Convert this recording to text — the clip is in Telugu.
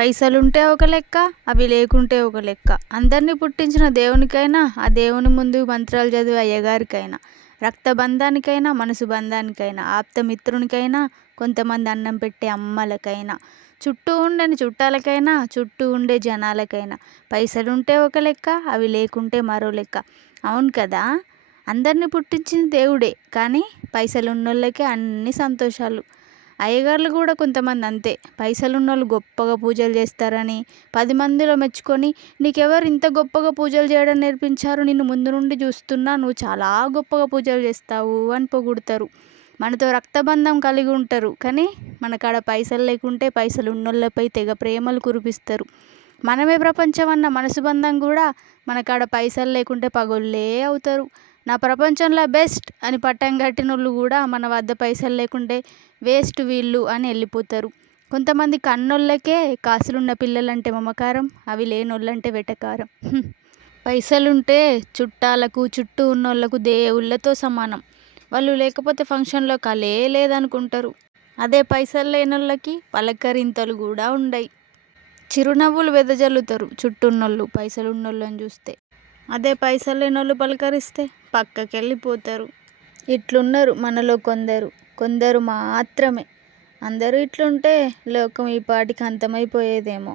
పైసలుంటే ఒక లెక్క, అవి లేకుంటే ఒక లెక్క. అందరిని పుట్టించిన దేవునికైనా, ఆ దేవుని ముందు మంత్రాలు చదివే అయ్యగారికైనా, రక్త బంధానికైనా, మనసు బంధానికైనా, ఆప్తమిత్రునికైనా, కొంతమంది అన్నం పెట్టే అమ్మలకైనా, చుట్టూ ఉండని చుట్టాలకైనా, చుట్టూ ఉండే జనాలకైనా పైసలుంటే ఒక లెక్క, అవి లేకుంటే మరో లెక్క. అవును కదా! అందరిని పుట్టించింది దేవుడే. కానీ పైసలున్నోళ్ళకే అన్ని సంతోషాలు. అయ్యగార్లు కూడా కొంతమంది అంతే. పైసలున్నోళ్ళు గొప్పగా పూజలు చేస్తారని 10 మందిలో మెచ్చుకొని, నీకెవరు ఇంత గొప్పగా పూజలు చేయడం నేర్పించారు, నిన్ను ముందు నుండి చూస్తున్నా, నువ్వు చాలా గొప్పగా పూజలు చేస్తావు అని పొగుడుతారు. మనతో రక్తబంధం కలిగి ఉంటారు. కానీ మన కాడ పైసలు లేకుంటే పైసలు ఉన్నోళ్ళపై తెగ ప్రేమలు కురిపిస్తారు. మనమే ప్రపంచం అన్న మనసు బంధం కూడా మన కాడ పైసలు లేకుంటే పగోళ్ళే అవుతారు. నా ప్రపంచంలో బెస్ట్ అని పట్టం కట్టినోళ్ళు కూడా మన వద్ద పైసలు లేకుంటే వేస్ట్ వీళ్ళు అని వెళ్ళిపోతారు. కొంతమంది కన్నోళ్ళకే కాసులున్న పిల్లలంటే మమకారం, అవి లేనోళ్ళంటే వెటకారం. పైసలుంటే చుట్టాలకు, చుట్టూ ఉన్నోళ్ళకు దేవుళ్ళతో సమానం. వాళ్ళు లేకపోతే ఫంక్షన్లో కలే లేదనుకుంటారు. అదే పైసలు లేనోళ్ళకి పలకరింతలు కూడా ఉండయి. చిరునవ్వులు వెదజల్లుతారు చుట్టూన్నోళ్ళు పైసలున్నోళ్ళని చూస్తే. అదే పైసలు లేనోళ్ళు పలకరిస్తే పక్కకెళ్ళిపోతారు. ఇట్లున్నారు మనలో కొందరు. కొందరు మాత్రమే. అందరూ ఇట్లుంటే లోకం ఈ పాటికి అంతమైపోయేదేమో.